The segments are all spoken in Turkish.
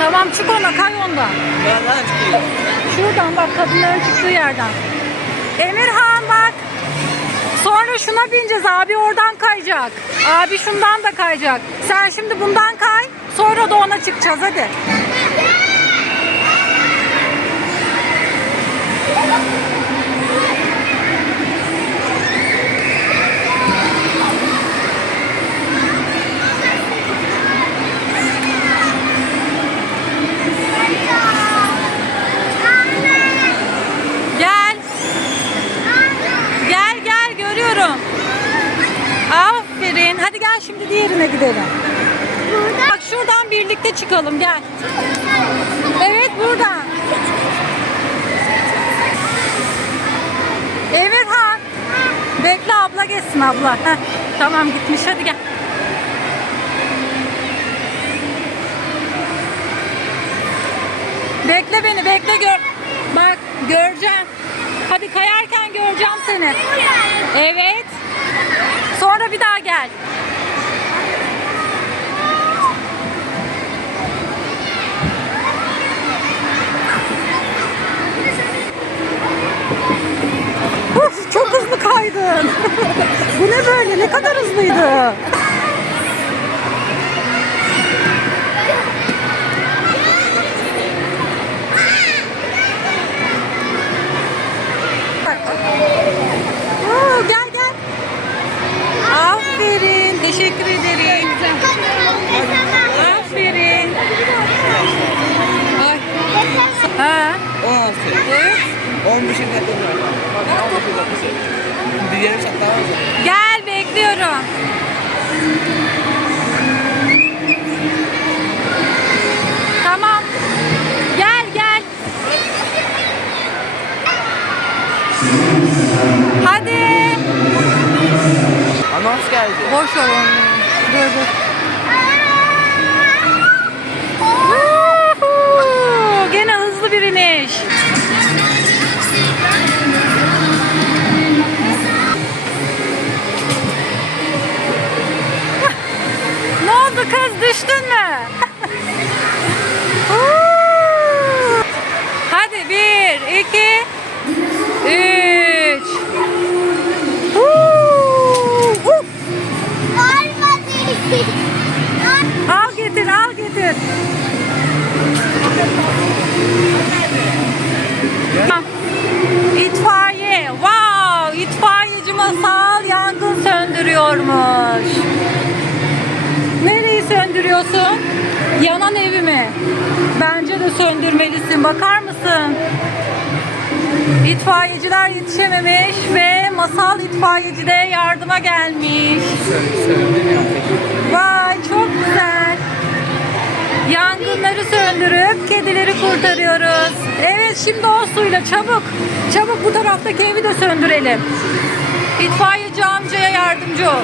Tamam çık ona kay onda. Nereden çıkayım? Şuradan bak kadınların çıktığı yerden. Emirhan bak. Sonra şuna bineceğiz abi oradan kayacak. Abi şundan da kayacak. Sen şimdi bundan kay. Sonra da ona çıkacağız hadi. gel şimdi diğerine gidelim. Burada. Bak şuradan birlikte çıkalım gel. Evet buradan. Evet ha. Bekle abla gelsin abla. Heh. Tamam gitmiş hadi gel. Bekle beni bekle gör. Bak göreceğim. Hadi kayarken göreceğim seni. Evet. Sonra bir daha gel. Çok hızlı kaydın. Bu ne böyle? Ne kadar hızlıydı? güzeldi. Boş ver onu. Gene hızlı bir iniş. ne oldu kız düştün mü? İtfaiye. Wow! İtfaiyeci masal yangın söndürüyormuş. Nereyi söndürüyorsun? Yanan evi mi? Bence de söndürmelisin. Bakar mısın? İtfaiyeciler yetişememiş ve masal itfaiyeci de yardıma gelmiş. Vay çok güzel. Yangınları söndürüp kedileri kurtarıyoruz şimdi o suyla çabuk. Çabuk bu taraftaki evi de söndürelim. İtfaiyeci amcaya yardımcı ol.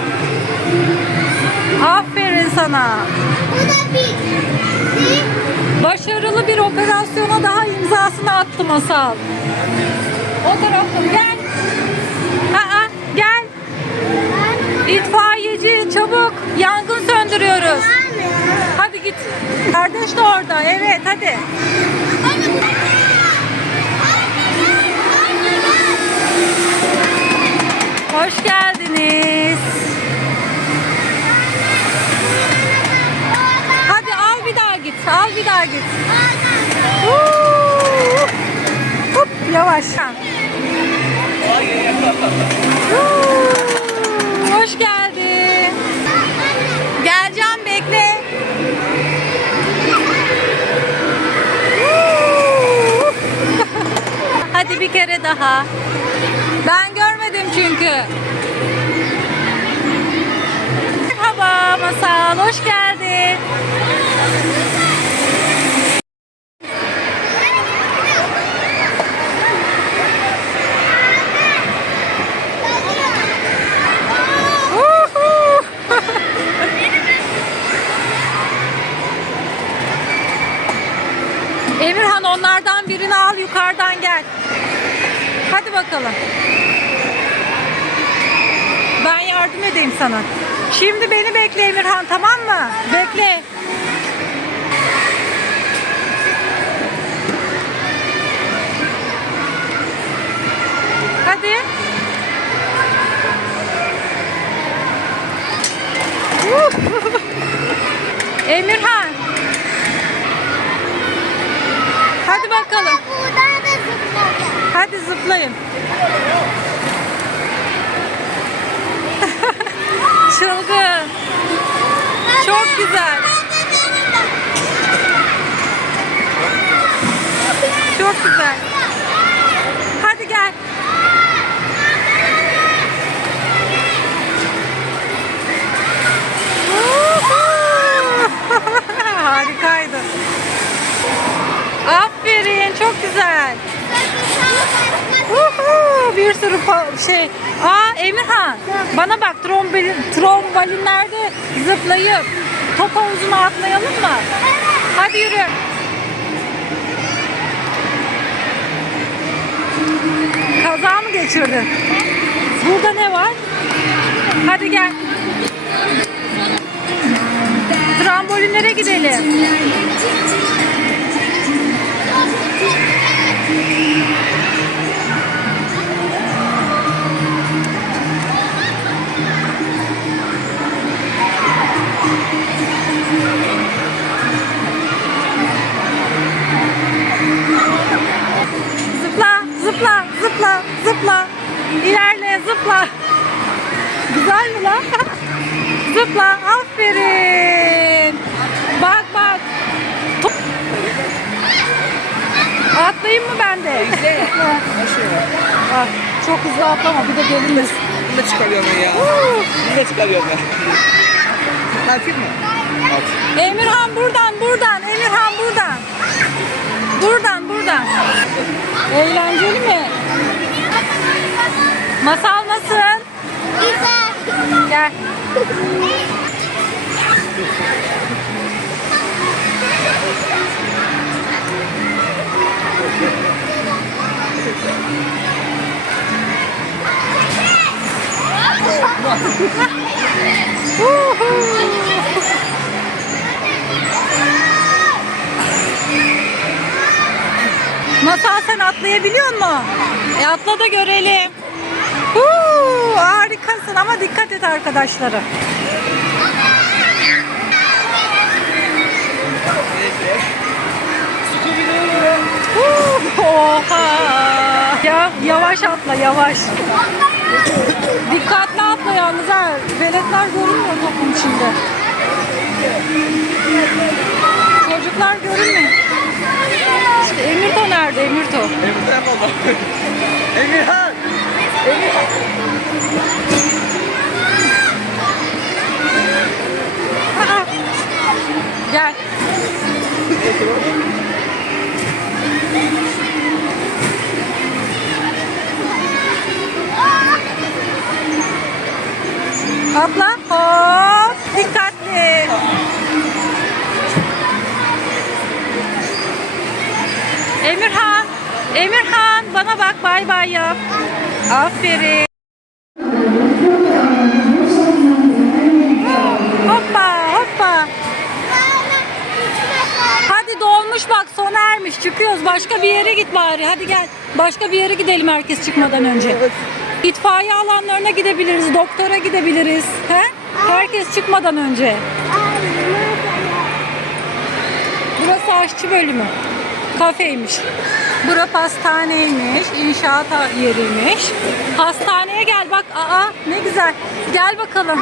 Aferin sana. Şey. Başarılı bir operasyona daha imzasını attı Masal. O taraftan gel. Ha ha gel. İtfaiyeci çabuk. Yangın söndürüyoruz. Hadi git. Kardeş de orada. Evet hadi. Hoş geldiniz. Hadi al bir daha git. Al bir daha git. Hop yavaş. Hoş geldin. Geleceğim bekle. Hadi bir kere daha çünkü. Merhaba Masal, hoş geldin. sana. Şimdi beni bekle Emirhan tamam mı? Bekle. Hadi. Emirhan. Çılgın. Çok güzel. Çok güzel. Hadi gel. Harikaydı. Aferin çok güzel bir sürü şey. Aa Emirhan bana bak trombeli, trombalinlerde zıplayıp top havuzuna atlayalım mı? Hadi yürü. Kaza mı geçirdin? Burada ne var? Hadi gel. Trambolinlere gidelim. Zıpla, zıpla, zıpla. İlerle, zıpla. Güzel mi lan? zıpla, aferin. Bak bak. Atlayayım mı ben de? Güzel. Bak, ah, çok hızlı atlama. Bir de geliriz. Bunu da çıkarıyorum ya. Bunu da çıkarıyorum ya. Hafif mi? At. Emirhan buradan, buradan. Emirhan buradan. Buradan, buradan. Eğlenceli mi? Masal nasıl? Güzel. Gel. Woohoo! musun? Atlayabiliyor mu? E atla da görelim. Huu, harikasın ama dikkat et arkadaşlara. Oha! Ya yavaş atla yavaş. Dikkatli atla yalnız ha. Veletler görünmüyor topun içinde. Çocuklar görünmüyor nerede? Emirto nerede? Emirto. Emirto yapalım. Emirhan! Emirhan! Aa, gel. Abla hop dikkatli. Emirhan, Emirhan bana bak bay bay yap. Aferin. Hoppa hoppa. Hadi dolmuş bak sona ermiş çıkıyoruz. Başka bir yere git bari hadi gel. Başka bir yere gidelim herkes çıkmadan önce. İtfaiye alanlarına gidebiliriz, doktora gidebiliriz. He? Herkes çıkmadan önce. Burası aşçı bölümü. Kafeymiş. Bura pastaneymiş, inşaat yeriymiş. Hastaneye gel bak. Aa ne güzel. Gel bakalım.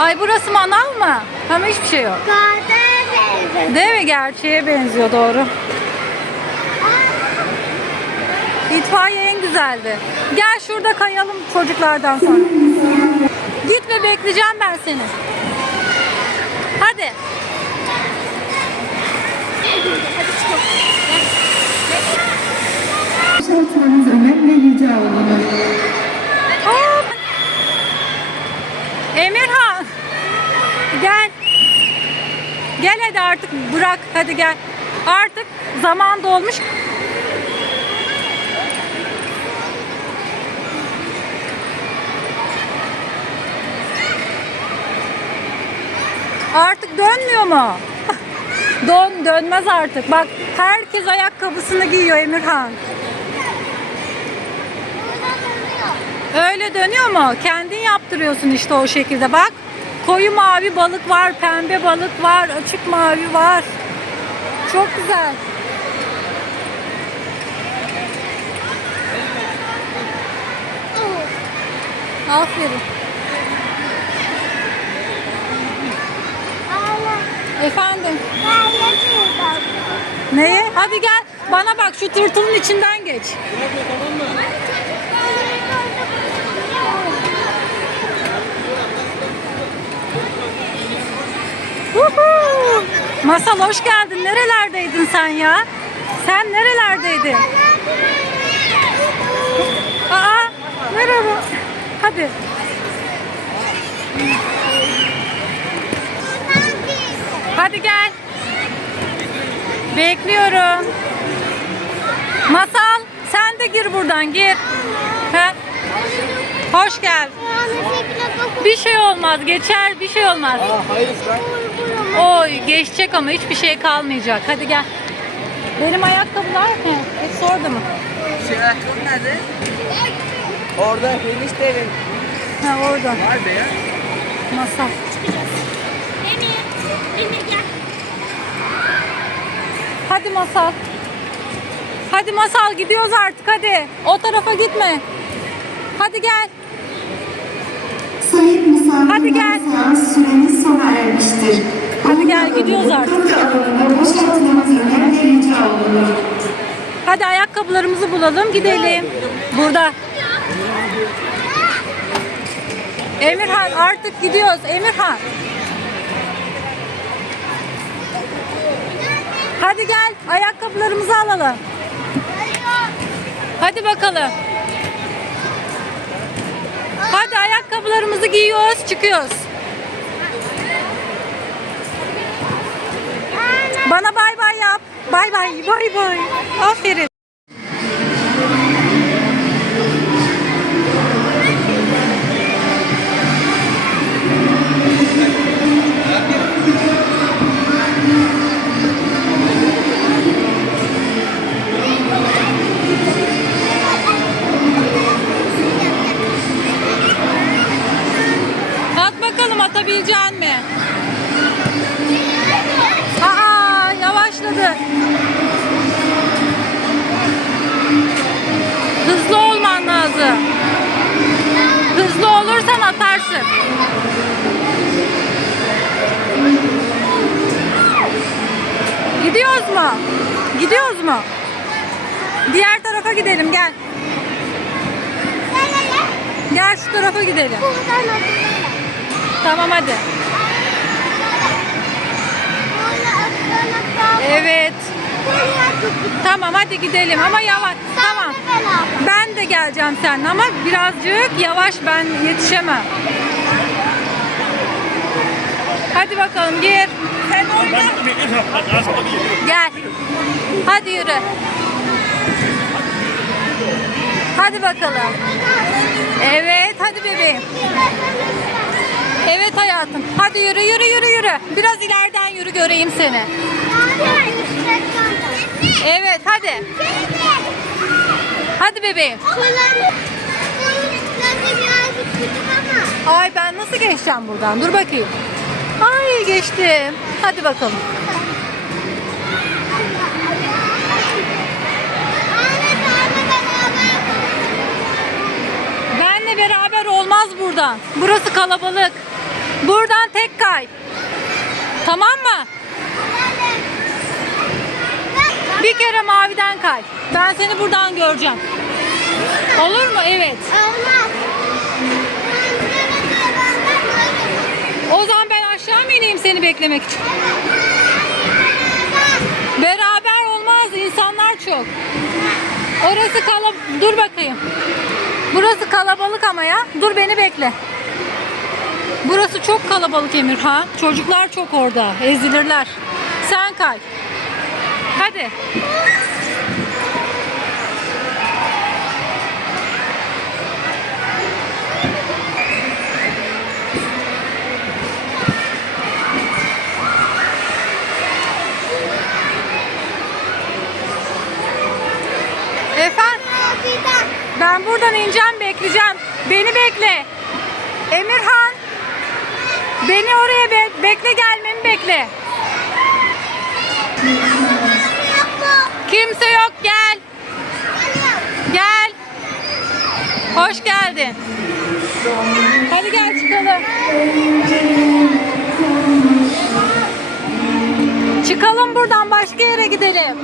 Ay burası manav mı? Ama hiçbir şey yok. Değil mi? Gerçeğe benziyor doğru. İtfaiye en güzeldi. Gel şurada kayalım çocuklardan sonra. Gitme bekleyeceğim ben seni. Hadi olurdu. Hadi çıkalım. Boşaltmanız önemli rica olunur. Emirhan. Gel. Gel hadi artık bırak. Hadi gel. Artık zaman dolmuş. Artık dönmüyor mu? Dön dönmez artık. Bak herkes ayakkabısını giyiyor Emirhan. Öyle dönüyor mu? Kendin yaptırıyorsun işte o şekilde bak. Koyu mavi balık var, pembe balık var, açık mavi var. Çok güzel. Aferin. Efendim? Neye? Hadi gel. Bana bak şu tırtılın içinden geç. Uhu! Masal hoş geldin. Nerelerdeydin sen ya? Sen nerelerdeydin? Aa, nerede? Hadi. Hadi gel. Bekliyorum. Masal sen de gir buradan gir. Ha? Hoş geldin. Bir şey olmaz geçer bir şey olmaz. Oy geçecek ama hiçbir şey kalmayacak. Hadi gel. Benim ayakkabılar mı? Hepsi orada mı? Şey ayakkabı nerede? Orada Filiz Devin. Ha orada. Var ya. Masal. Hadi Masal. Hadi Masal gidiyoruz artık hadi. O tarafa gitme. Hadi gel. Sayın misafirler hadi gel. süreniz sona ermiştir. Hadi gel gidiyoruz artık. Hadi ayakkabılarımızı bulalım gidelim. Burada. Emirhan artık gidiyoruz Emirhan. Hadi gel ayakkabılarımızı alalım. Hadi bakalım. Hadi ayakkabılarımızı giyiyoruz çıkıyoruz. Bana bay bay yap. Bay bay bay bay. Aferin. Evet. Tamam hadi gidelim ama yavaş. tamam. ben de geleceğim sen ama birazcık yavaş ben yetişemem. Hadi bakalım gir. Sen orada. Gel. Hadi yürü. Hadi bakalım. Evet hadi bebeğim. Evet hayatım. Hadi yürü yürü yürü yürü. Biraz ileriden yürü göreyim seni. Evet hadi. Hadi bebeğim. Ay ben nasıl geçeceğim buradan? Dur bakayım. Ay geçtim. Hadi bakalım. Benle beraber olmaz buradan. Burası kalabalık. Buradan tek kay. Tamam Bir kere maviden kay. Ben seni buradan göreceğim. Olur mu? Evet. Olmaz. O zaman ben aşağı mı ineyim seni beklemek için? Beraber olmaz. İnsanlar çok. Orası kalab... Dur bakayım. Burası kalabalık ama ya. Dur beni bekle. Burası çok kalabalık Emir ha. Çocuklar çok orada. Ezilirler. Sen kay. Hadi. Efendim? Ben buradan ineceğim bekleyeceğim. Beni bekle. Emirhan. Beni oraya be bekle gelmemi bekle. Kimse yok gel. Gel. Hoş geldin. Hadi gel çıkalım. Çıkalım buradan başka yere gidelim.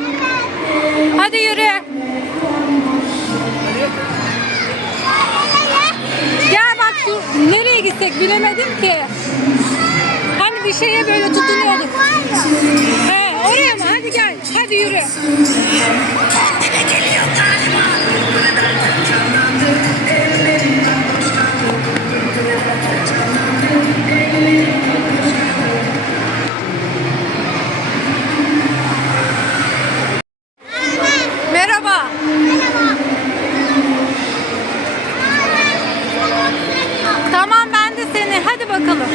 Hadi yürü. Gel bak şu nereye gitsek bilemedim ki. Hani bir şeye böyle tutunuyorduk. He, oraya mı? hadi yürü. Merhaba. Tamam ben de seni. Hadi bakalım.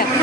страшне.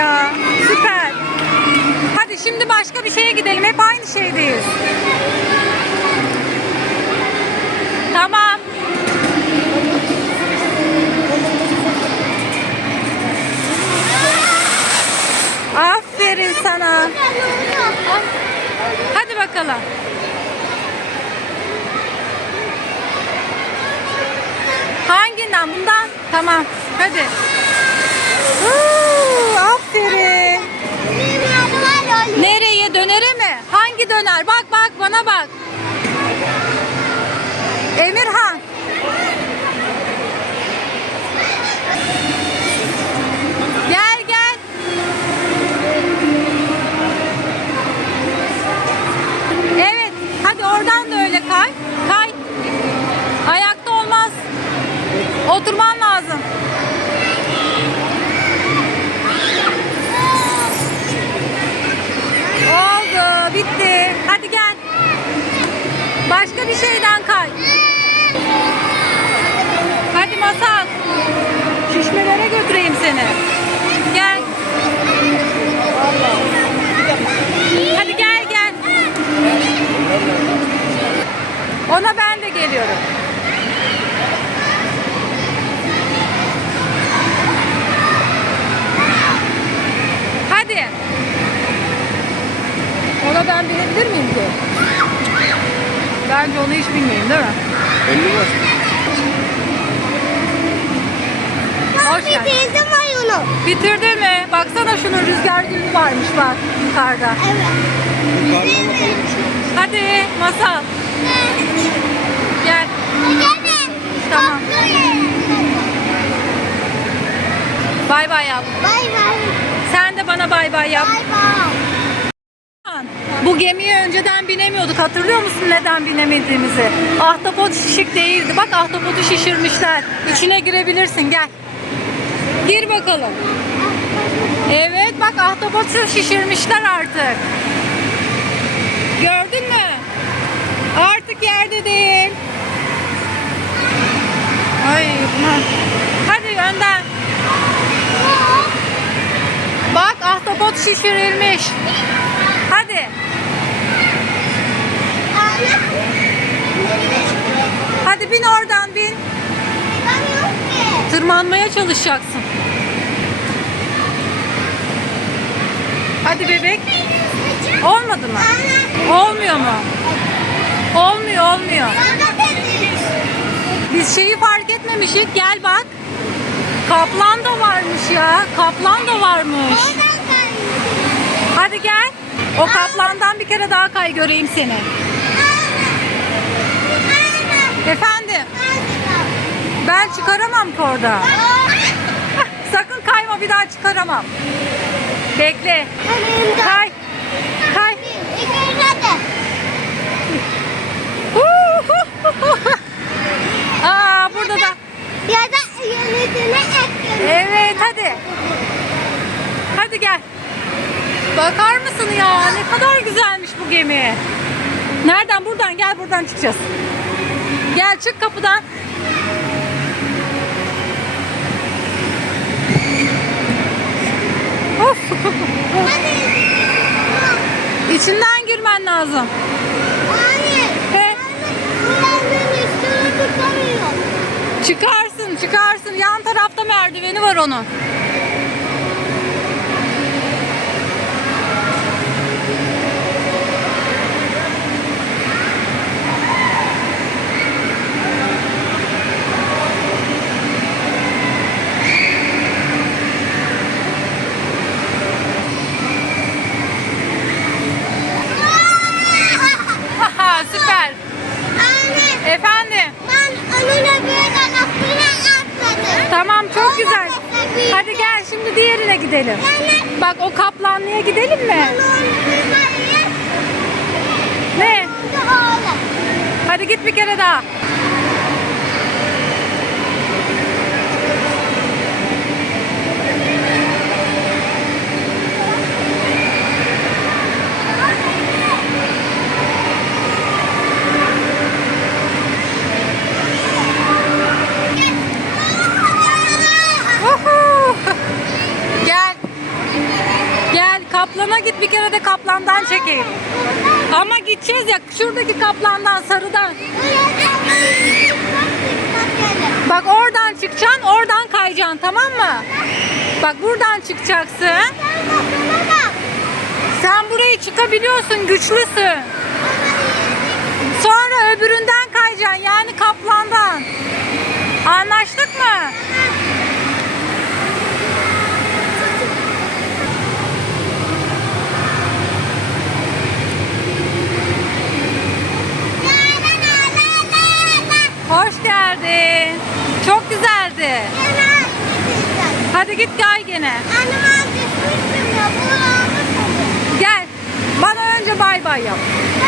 ya. Süper. Hadi şimdi başka bir şeye gidelim. Hep aynı şeydeyiz. Tamam. Aferin sana. Hadi bakalım. Hanginden? Bundan? Tamam. Hadi aferin. Nereye dönere mi? Hangi döner? Bak bak bana bak. Emirhan. binmeyin değil mi? 50 mi? Hoş geldin. Bitirdim oyunu. mi? Baksana şunun rüzgar gülü varmış bak yukarıda. Evet. Hadi masal. Gel. Tamam. Bay bay yap. Bay bay. Sen de bana bay bay yap. Bay bay. Bu gemiye önceden binemiyorduk. Hatırlıyor musun neden binemediğimizi? Ahtapot şişik değildi. Bak ahtapotu şişirmişler. İçine girebilirsin gel. Gir bakalım. Evet bak ahtapotu şişirmişler artık. Gördün mü? Artık yerde değil. Ay bunlar. Hadi önden. Bak ahtapot şişirilmiş hadi. Hadi bin oradan bin. Tırmanmaya çalışacaksın. Hadi bebek. Olmadı mı? Olmuyor mu? Olmuyor, olmuyor. Biz şeyi fark etmemişiz. Gel bak. Kaplan da varmış ya. Kaplan da varmış. Hadi gel. O kaplandan bir kere daha kay göreyim seni. Efendim? Ben çıkaramam ki orada. Sakın kayma bir daha çıkaramam. Bekle. Kay. Kay. Aa burada da. Ya da yönetime Evet hadi. Hadi gel. Bakar mısın ya? Ne kadar güzelmiş bu gemi. Nereden? Buradan gel buradan çıkacağız. Gel çık kapıdan. Of. İçinden girmen lazım. Hayır. He? Çıkarsın, çıkarsın. Yan tarafta merdiveni var onun. Aa süper. Anne. Efendim. Ben önüne böyle aklına atladım. Tamam çok güzel. Hadi gel şimdi diğerine gidelim. Bak o kaplanlıya gidelim mi? Ne? Hadi git bir kere daha. Kaplana git bir kere de kaplandan çekeyim. Ama gideceğiz ya şuradaki kaplandan sarıdan. Bak oradan çıkacaksın oradan kayacaksın tamam mı? Bak buradan çıkacaksın. Sen burayı çıkabiliyorsun güçlüsün. Sonra öbüründen kayacaksın yani kaplandan. Anlaştık Hoş geldin. Çok güzeldi. Hadi git gel gene. Gel. Bana önce bay bay yap.